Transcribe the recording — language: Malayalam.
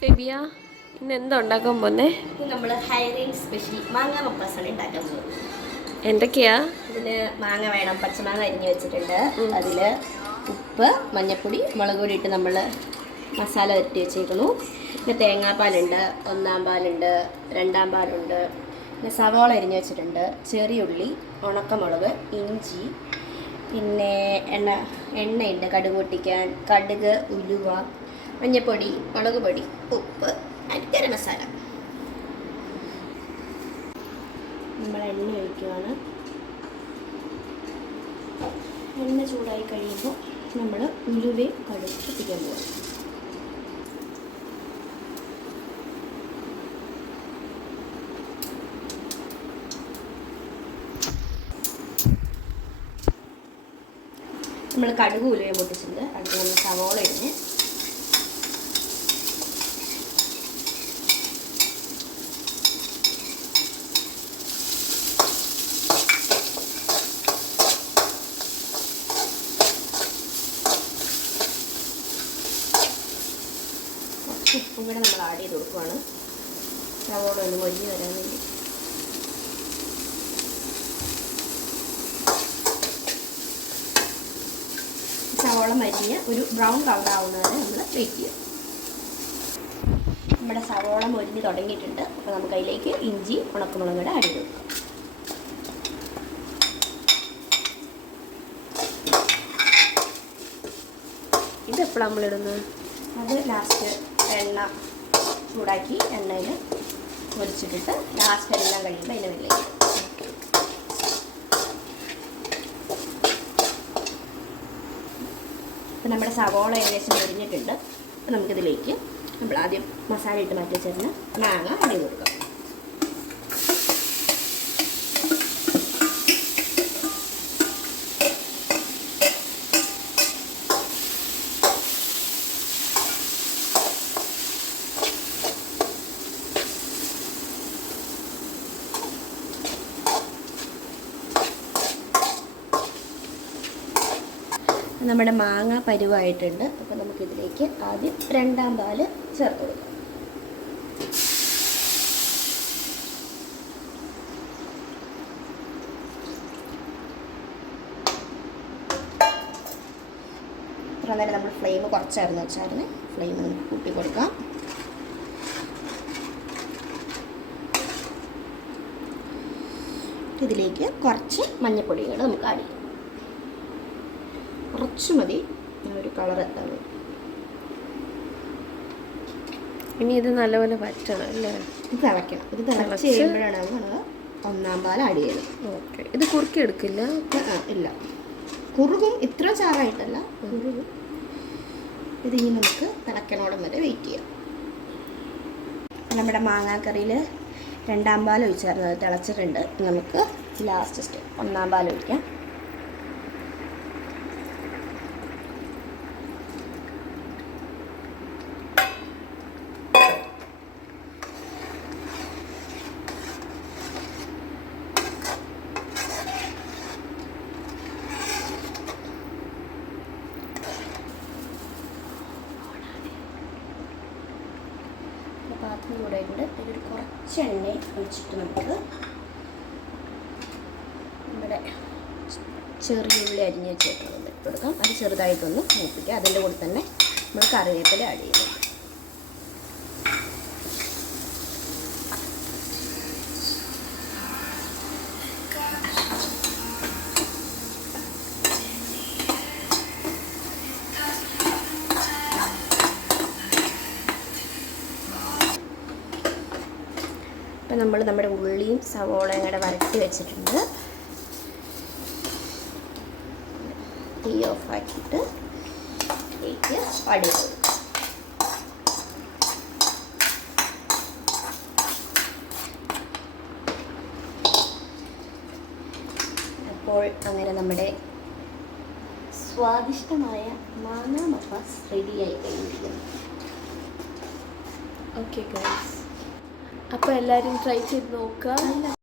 ഫെബിയ ഇന്ന് എന്താ ഉണ്ടാക്കാൻ പോന്നേ? നമ്മൾ ഹൈറേഞ്ച് സ്പെഷ്യൽ മാങ്ങ മപ്പാസാണ് ഉണ്ടാക്കാൻ പോകുന്നത്. എന്തൊക്കെയാ ഇതിന്? മാങ്ങ വേണം, പച്ചമാങ്ങ അരിഞ്ഞ് വെച്ചിട്ടുണ്ട്. അതിൽ ഉപ്പ്, മഞ്ഞൾപ്പൊടി, മുളക് പൊടി ഇട്ട് നമ്മൾ മസാല വരട്ടി വെച്ചേക്കുന്നു. പിന്നെ തേങ്ങാപ്പാലുണ്ട്, ഒന്നാം പാലുണ്ട്, രണ്ടാം പാലുണ്ട്. പിന്നെ സവാള അരിഞ്ഞ് വെച്ചിട്ടുണ്ട്, ചെറിയുള്ളി, ഉണക്കമുളക്, ഇഞ്ചി, പിന്നെ എണ്ണയുണ്ട് കടുക് പൊട്ടിക്കാൻ, കടുക്, ഉലുവ, മഞ്ഞൾപ്പൊടി, മുളക് പൊടി, ഉപ്പ്, ഗരം മസാല. നമ്മൾ എണ്ണ ഒഴിക്കുകയാണ്. എണ്ണ ചൂടായി കഴിയുമ്പോൾ നമ്മൾ ഉലുവയും കടുക് പൊട്ടിക്കാൻ പോകും. നമ്മൾ കടുക് ഉലുവയും പൊട്ടിച്ചിട്ടുണ്ട്. അടുത്ത് നമ്മൾ സവോള ഇടുന്നു. ഉപ്പും കൂടെ നമ്മൾ ആഡ് ചെയ്ത് കൊടുക്കുവാണ്, സവോള ഒന്ന് മൊരിഞ്ഞ് വരാൻ വേണ്ടി. സവോള മരിഞ്ഞ് ഒരു ബ്രൗൺ കളർ ആവുന്നവരെ നമ്മൾ വെയിറ്റ് ചെയ്യാം. നമ്മുടെ സവോള മൊരിഞ്ഞ് തുടങ്ങിയിട്ടുണ്ട്. അപ്പോൾ നമുക്ക് അതിലേക്ക് ഇഞ്ചി, ഉണക്കമുളക് കൂടെ ആഡ് ചെയ്ത് കൊടുക്കാം. ഇതെപ്പോഴാണ് നമ്മളിടുന്നത്? അത് ലാസ്റ്റ് എണ്ണ ചൂടാക്കി എണ്ണയിൽ പൊരിച്ചിട്ടിട്ട് ലാസ്റ്റ് എല്ലാം കഴിയുമ്പോൾ അതിൻ്റെ മേലേക്ക്. അപ്പം നമ്മുടെ സവോള ഏകദേശം പൊരിഞ്ഞിട്ടുണ്ട്. അപ്പം നമുക്കിതിലേക്ക് നമ്മൾ ആദ്യം മസാല ഇട്ട് മാറ്റി വെച്ചിരുന്ന മാങ്ങ ആഡ് ചെയ്ത് കൊടുക്കാം. നമ്മുടെ മാങ്ങ പരുവായിട്ടുണ്ട്. അപ്പോൾ നമുക്കിതിലേക്ക് ആദ്യം രണ്ടാം പാല് ചേർത്ത് കൊടുക്കാം. ഇത്ര നേരം നമ്മൾ ഫ്ലെയിം കുറച്ചായിരുന്നു വെച്ചായിരുന്നു. ഫ്ലെയിം നമുക്ക് കൂട്ടി കൊടുക്കാം. ഇതിലേക്ക് കുറച്ച് മഞ്ഞൾപ്പൊടികൾ നമുക്ക് ആഡ് ചെയ്യാം. കുറച്ച് മതി, ഒരു കളർ എത്താൻ വേണ്ടി. ഇനി ഇത് നല്ലപോലെ വറ്റണം അല്ലേ? ഇത് തിളയ്ക്കണം. ഇത് തിളച്ച് കഴിയുമ്പോഴാണ് നമ്മൾ ഒന്നാം പാൽ ആഡ് ചെയ്യുന്നത്. ഓക്കെ. ഇത് കുറുക്കി എടുക്കില്ല? ഇല്ല, കുറുകും. ഇത്ര ചാറായിട്ടല്ല, കുറുകും. ഇതിനി നമുക്ക് തിളയ്ക്കണോടം വരെ വെയിറ്റ് ചെയ്യാം. നമ്മുടെ മാങ്ങാക്കറിയിൽ രണ്ടാം പാൽ ഒഴിച്ചായിരുന്നു, അത് തിളച്ചിട്ടുണ്ട്. നമുക്ക് ലാസ്റ്റ് സ്റ്റെപ്പ് ഒന്നാം പാൽ ഒഴിക്കാം. പാത്രം കൂടെ ഉണ്ട്. ഇതിൽ കുറച്ച് എണ്ണ ഒഴിച്ചിട്ട് നമുക്ക് നമ്മുടെ ചെറിയുള്ളി അരിഞ്ഞ് വെച്ചേക്കുന്നത് ഇട്ട് കൊടുക്കാം. അത് ചെറുതായിട്ടൊന്ന് മൂപ്പിക്കുക. അതിൻ്റെ കൂടെ തന്നെ നമ്മൾ കറിവേപ്പില ആഡ് ചെയ്യുന്നത്. അപ്പം നമ്മൾ നമ്മുടെ ഉള്ളിയും സവോളയും കൂടെ വരട്ടി വെച്ചിട്ടുണ്ട്. തീ ഓഫാക്കിയിട്ട് ഇതിലേക്ക് അടി കൊടുക്കും. അപ്പോൾ അങ്ങനെ നമ്മുടെ സ്വാദിഷ്ടമായ മാങ്ങ മപ്പാസ് റെഡിയായി കഴിഞ്ഞിരിക്കുന്നു. ഓക്കെ ഗൈസ്, അപ്പോൾ എല്ലാവരും ട്രൈ ചെയ്ത് നോക്കുക.